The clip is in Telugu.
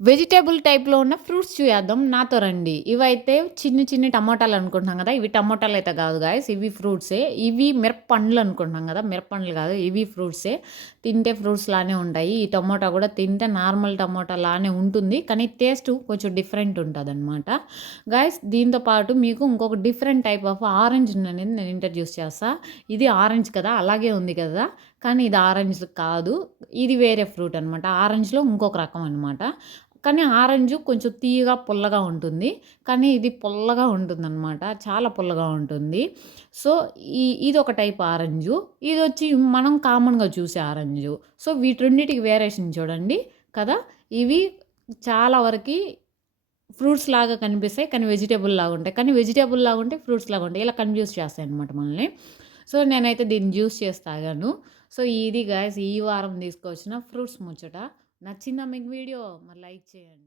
వెజిటబుల్ టైప్‌లో ఉన్న ఫ్రూట్స్ చూయేద్దాం. నాతో రండి. ఇవైతే చిన్ని చిన్ని టమోటాలు అనుకుంటున్నాం గదా! ఇవి టమోటాలయితే గాదు గాయ్స్. ఇవి ఫ్రూట్సే. ఇవి మిరప పండ్లు అనుకుంటున్నాం గదా! మిరప పండ్లు గాదు. ఇవి ఫ్రూట్సే. తింటే ఫ్రూట్స్ లానే ఉంటాయి. ఈ టమోటా గూడా తింటే నార్మల్ టమోటా లానే ఉంటుంది. కానీ టేస్టు కొంచెం డిఫరెంట్ ఉంటదనమాట. గాయ్స్ దీంతో పాటు మీకు ఇంకొక డిఫరెంట్ టైప్ ఆఫ్ ఆరెంజ్ అనేది నేను ఇంట్రడ్యూస్ చేస్తా. ఇది ఆరెంజ్ కదా! అలాగే ఉంది కదా! కానీ ఇది ఆరెంజ్ కాదు. ఇది వేరే ఫ్రూట్ అనమాట. ఆరెంజ్‌లో ఇంకొక రకం అనమాట. కానీ ఆరెంజు కొంచెం తీయగా, పుల్లగా ఉంటుంది. కానీ ఇది పుల్లగా ఉంటుందనమాట. చాలా పుల్లగా ఉంటుంది. సో, ఇదొక టైప్ ఆరెంజు. ఇదొచ్చి మనం కామన్‌గా చూసే ఆరెంజు. సో, వీటి రెండిటికి వేరియేషన్ చూడండి కదా! ఇవి చాలా వరకి ఫ్రూట్స్ లాగా కనిపిస్తాయి. కానీ వెజిటబుల్ లాగుంటాయి. కానీ వెజిటబుల్ లాగుంటే ఫ్రూట్స్ లాగుంటాయి. ఇలా కన్‌ఫ్యూజ్ చేస్తాయన్నమాట మనల్ని. సో, నేనైతే దీన్ని జ్యూస్ చేసి తాగాను. సో, ఇది గాయ్స్ ఈ వారం తీసుకొచ్చిన ఫ్రూట్స్ ముచ్చట. నచ్చిందా మీకు వీడియో? మరి లైక్ చేయండి.